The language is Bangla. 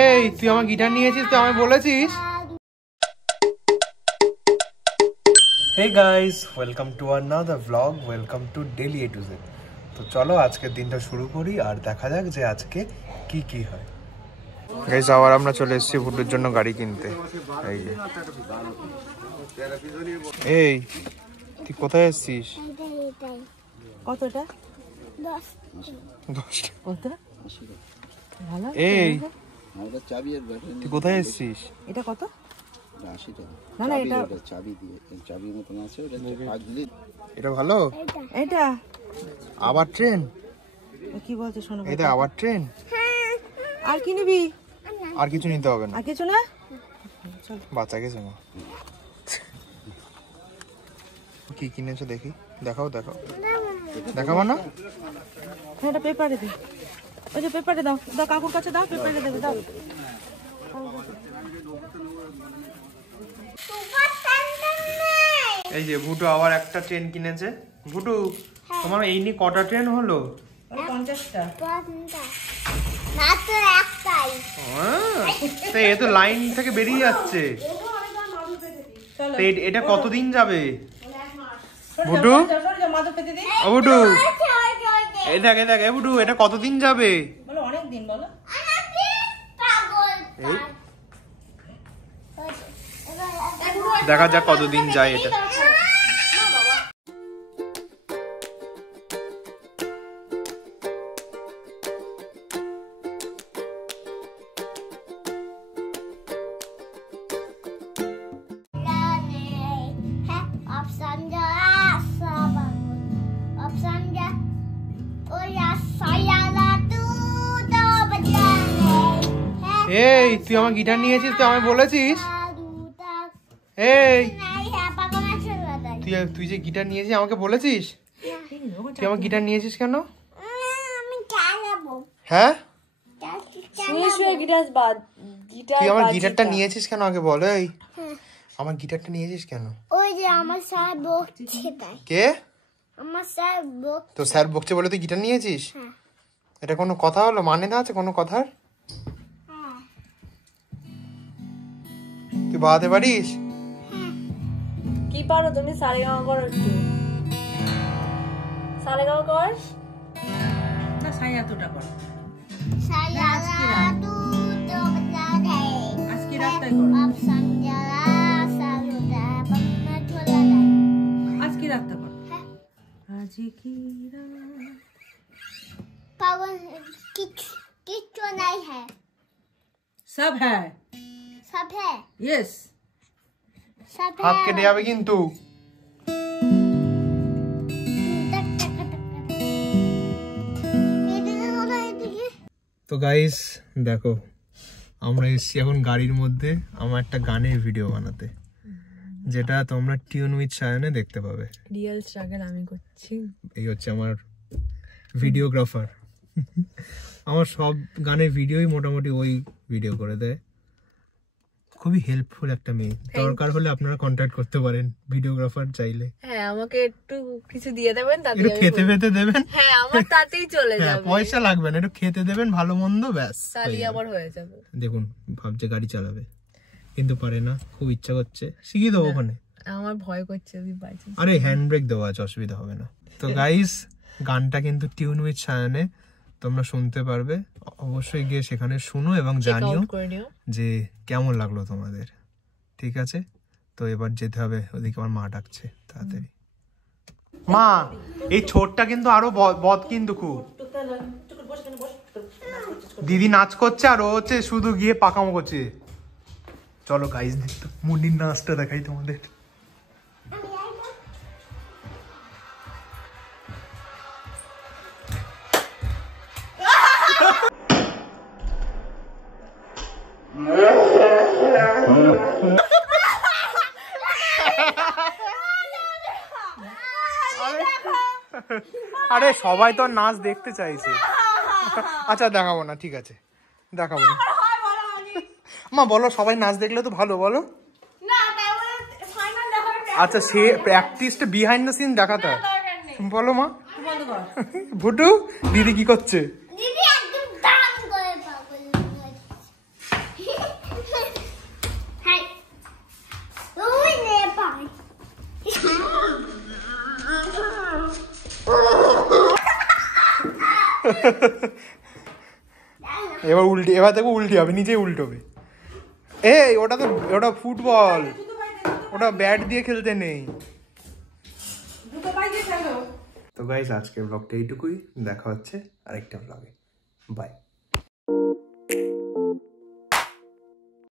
এই তুই আমার গিটার নিয়েছিস, তুই আমায় বলেছিস। Hey guys, welcome to another vlog, welcome to Daily A to Z. তো চলো আজকের দিনটা শুরু করি আর দেখা যাক যে আজকে কি কি হয়। গাইস আবার আমরা চলে এসেছি ফুডের জন্য গাড়ি কিনতে। এই যে এই তুই কোথায় এসেছিস? কতটা? 10 কতটা? ভালো। এই তুই কোথায় এসেছিস? এটা কত? 80 টাকা। না না এটা চাবি দিয়ে, চাবির মতন আছে, ওটা 5 দিলে। এটা ভালো। এটা আবার ট্রেন? কি বলছিস শোনো? এটা আবার ট্রেন? আর কি নিবি? আর কিছু নিতে হবে না। আর কিছু না? চল বাচ্চা গেছে মা। কি কিনেছো দেখি, দেখাও দেখাও। দেখাবো না? এটা পেপারে দে। ওই যে পেপারে দাও, দাও কাকুর কাছে দাও, পেপারে দেবে দাও। এই যে ভুটু আবার একটা ট্রেন কিনেছে। ভুটু তোমার এই নিয়ে কটা ট্রেন হলো? 50টা। মাত্র একটাই। তো এ তো লাইন থেকে বেরিয়ে যাচ্ছে। তো এটা কতদিন যাবে? ভুটু ও ভুটু এই দেখ দেখ, এ ভুটু এটা কতদিন যাবে? বলো অনেক দিন বলো। দেখা যাক কতদিন যায় এটা। এই তুই আমার গিটার নিয়েছিস, তুই আমায় বলেছিস। এই তুই যে গিটার নিয়েছিস আমাকে বলেছিস। তুই আমার গিটার নিয়েছিস কেন? হ্যাঁ তুই আমার গিটারটা নিয়েছিস কেন আগে বল। এই আমার গিটারটা নিয়েছিস কেন? ওই যে আমার স্যার বকছে তাই। কে? আমার স্যার বকছে। তো স্যার বকছে বলে তুই গিটার নিয়েছিস? এটা কোনো কথা হলো? মানে না আছে কোনো কথার? তুই বাজাতে পারিস? কি পারো তুমি? সারেগামা করো একটু। সারেগামা কর না, সাই এতটা কর। সায়া তু তো বজা দে। আজকে রাতটাই করো। অপশন যারা সালুদা বন্না ঝোলা দে। আজকে রাতটা কর। আজ কি রাত। पावर किच्चू नहीं है। सब है। सब है। यस सब है। হাত কেটে যাবে কিন্তু। তো গাইস দেখো আমরা এসেছি এখন গাড়ির মধ্যে আমার একটা গানের ভিডিও বানাতে, যেটা তোমরা টিউন উইথ সায়নে দেখতে পাবে। রিয়েল স্ট্রাগল আমি করছি। এই হচ্ছে আমার ভিডিওগ্রাফার। আমার সব গানের ভিডিওই মোটামুটি ওই ভিডিও করে দেয়। খুবই হেল্পফুল একটা মেয়ে। দরকার হলে আপনারা কন্ট্যাক্ট করতে পারেন ভিডিওগ্রাফার চাইলে। হ্যাঁ আমাকে একটু কিছু দিয়ে দেবেন, তাতে একটু খেতে পেতে দেবেন। হ্যাঁ আমার তাতেই চলে যাবে। পয়সা লাগবে না, একটু খেতে দেবেন ভালো মন্দ, ব্যাস তাহলেই আবার হয়ে যাবে। দেখুন ভাবছে গাড়ি চালাবে কিন্তু পারে না, খুব ইচ্ছা করছে, শিখিয়ে দেবো ওখানে। আমার ভয় করছে যদি বাইচে। আরে হ্যান্ড ব্রেক দেওয়া আছে, অসুবিধা হবে না। তো গাইস গানটা কিন্তু টিউন উইথ সায়নে তোমরা শুনতে পারবে, অবশ্যই গিয়ে সেখানে শুনো এবং জানিও যে কেমন লাগলো তোমাদের। ঠিক আছে, তো এবার যেতে হবে, ওদিকে আমার মা ডাকছে তাড়াতাড়ি। মা এই ছোটটা কিন্তু আরো বদ কিন্তু খুব। দিদি নাচ করছে আর ও হচ্ছে শুধু গিয়ে পাকামো করছে। চলো গাইস দেখতে মুন্নির নাচটা দেখাই তোমাদের। আরে সবাই তো নাচ দেখতে চাইছে। আচ্ছা দেখাবো না, ঠিক আছে দেখাবো না। মা বলো সবাই নাচ দেখলে তো ভালো, বলো। আচ্ছা সে প্র্যাকটিসটা বিহাইন্ড দ্য সিন দেখাতে বলো মা। ভুটু দিদি কি করছে? দিদি একদম দাম করে পাগল হাই ওই নে পাই এবার উল্টি, এবার দেখো উল্টি হবে, নিজেই উল্টোবে। এই ওটা তো, ওটা ফুটবল, ওটা ব্যাট দিয়ে খেলতে নেই। তো গাইস আজকের ব্লগটা এইটুকুই, দেখা হচ্ছে আরেকটা ব্লগে, বাই।